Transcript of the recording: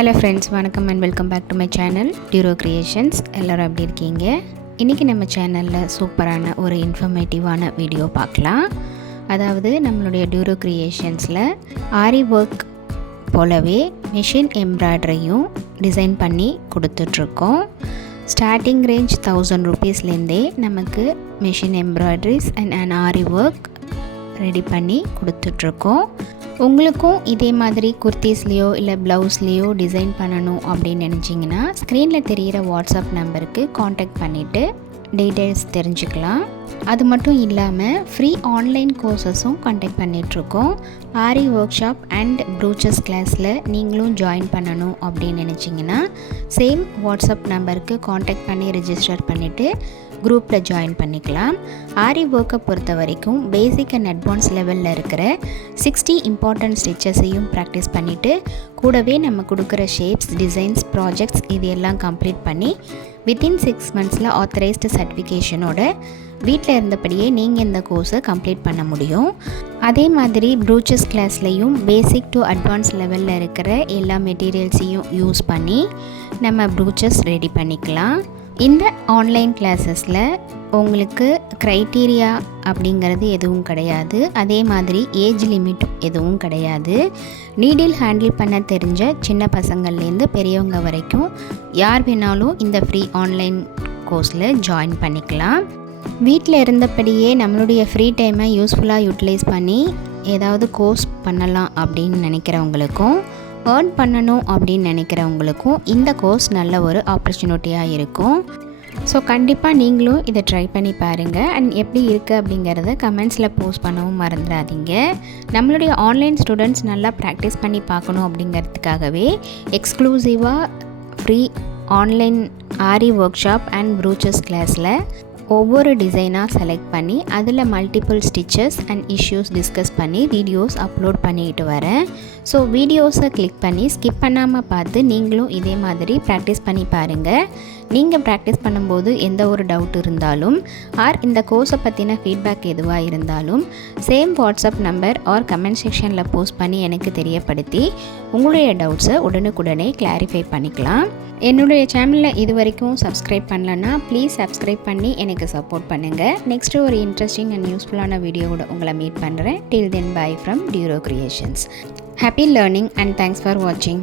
Hello friends, வணக்கம் and welcome back to my channel Duro Creations. எல்லோரும் எப்படி இருக்கீங்க? இன்றைக்கி நம்ம சேனலில் சூப்பரான ஒரு இன்ஃபர்மேட்டிவான வீடியோ பார்க்கலாம். அதாவது நம்மளுடைய டியூரோ கிரியேஷன்ஸில் ஆரி ஒர்க் போலவே மிஷின் எம்ப்ராய்டரியும் டிசைன் பண்ணி கொடுத்துட்ருக்கோம். ஸ்டார்டிங் ரேஞ்ச் 1000 ரூபீஸ்லேருந்தே நமக்கு machine embroideries and aari work ready பண்ணி கொடுத்துட்ருக்கோம். உங்களுக்கும் இதே மாதிரி குர்த்திஸ்லேயோ இல்லை ப்ளவுஸ்லேயோ டிசைன் பண்ணணும் அப்படின்னு நினச்சிங்கன்னா ஸ்க்ரீனில் தெரிகிற வாட்ஸ்அப் நம்பருக்கு காண்டாக்ட் பண்ணிவிட்டு டீட்டெயில்ஸ் தெரிஞ்சுக்கலாம். அது மட்டும் இல்லாமல் ஃப்ரீ ஆன்லைன் கோர்சஸும் கண்டக்ட் பண்ணிகிட்ருக்கோம். ஆரி ஒர்க் ஷாப் அண்ட் ப்ரூச்சஸ் கிளாஸில் நீங்களும் ஜாயின் பண்ணணும் அப்படின்னு நினச்சிங்கன்னா சேம் வாட்ஸ்அப் நம்பருக்கு காண்டாக்ட் பண்ணி ரிஜிஸ்டர் பண்ணிவிட்டு குரூப்பில் ஜாயின் பண்ணிக்கலாம். ஆரி ஒர்க்கை பொறுத்த வரைக்கும் பேசிக் அண்ட் அட்வான்ஸ் லெவலில் இருக்கிற 60 இம்பார்ட்டன்ட் ஸ்டிச்சஸையும் ப்ராக்டிஸ் பண்ணிவிட்டு கூடவே நம்ம கொடுக்குற ஷேப்ஸ், டிசைன்ஸ், ப்ராஜெக்ட்ஸ் இது எல்லாம் கம்ப்ளீட் பண்ணி வித்தின் 6 மந்த்ஸில் ஆத்தரைஸ்டு சர்டிஃபிகேஷனோட வீட்டில் இருந்தபடியே நீங்கள் இந்த கோர்ஸை கம்ப்ளீட் பண்ண முடியும். அதே மாதிரி ப்ரூச்சஸ் கிளாஸ்லேயும் பேசிக் டு அட்வான்ஸ் லெவலில் இருக்கிற எல்லா மெட்டீரியல்ஸையும் யூஸ் பண்ணி நம்ம ப்ரூச்சஸ் ரெடி பண்ணிக்கலாம். இந்த ஆன்லைன் கிளாஸஸில் உங்களுக்கு க்ரைட்டீரியா அப்படிங்கிறது எதுவும் கிடையாது. அதே மாதிரி ஏஜ் லிமிட் எதுவும் கிடையாது. நீடில் ஹேண்டில் பண்ண தெரிஞ்ச சின்ன பசங்கள்லேருந்து பெரியவங்க வரைக்கும் யார் வேணாலும் இந்த ஃப்ரீ ஆன்லைன் கோர்ஸில் ஜாயின் பண்ணிக்கலாம். வீட்டில் இருந்தபடியே நம்மளுடைய ஃப்ரீ டைமை யூஸ்ஃபுல்லாக யூட்டிலைஸ் பண்ணி ஏதாவது கோர்ஸ் பண்ணலாம் அப்படின்னு நினைக்கிறவங்களுக்கும் ஏர்ன் பண்ணணும் அப்படின்னு நினைக்கிறவங்களுக்கும் இந்த கோர்ஸ் நல்ல ஒரு ஆப்பர்ச்சுனிட்டியாக இருக்கும். ஸோ கண்டிப்பாக நீங்களும் இதை ட்ரை பண்ணி பாருங்கள். அண்ட் எப்படி இருக்குது அப்படிங்கிறத கமெண்ட்ஸில் போஸ்ட் பண்ணவும் மறந்துடாதீங்க. நம்மளுடைய ஆன்லைன் ஸ்டூடெண்ட்ஸ் நல்லா ப்ராக்டிஸ் பண்ணி பார்க்கணும் அப்படிங்கிறதுக்காகவே எக்ஸ்க்ளூசிவாக free online aari workshop and brooches கிளாஸில் ஒவ்வொரு டிசைனாக செலக்ட் பண்ணி அதில் multiple stitches and issues discuss பண்ணி வீடியோஸ் அப்லோட் பண்ணிட்டு வரேன். ஸோ வீடியோஸை கிளிக் பண்ணி ஸ்கிப் பண்ணாமல் பார்த்து நீங்களும் இதே மாதிரி ப்ராக்டிஸ் பண்ணி பாருங்கள். நீங்கள் ப்ராக்டிஸ் பண்ணும்போது எந்த ஒரு டவுட் இருந்தாலும் ஆர் இந்த கோர்ஸை பற்றின ஃபீட்பேக் எதுவாக இருந்தாலும் same WhatsApp number or comment செக்ஷனில் போஸ்ட் பண்ணி எனக்கு தெரியப்படுத்தி உங்களுடைய டவுட்ஸை உடனுக்குடனே கிளாரிஃபை பண்ணிக்கலாம். என்னுடைய சேனலில் இது வரைக்கும் சப்ஸ்கிரைப் பண்ணலன்னா ப்ளீஸ் சப்ஸ்கிரைப் பண்ணி எனக்கு சப்போர்ட் பண்ணுங்கள். நெக்ஸ்ட்டு ஒரு இன்ட்ரெஸ்டிங் அண்ட் யூஸ்ஃபுல்லான வீடியோவோட உங்களை மீட் பண்ணுறேன். Till then bye from Duro Creations. Happy learning and thanks for watching.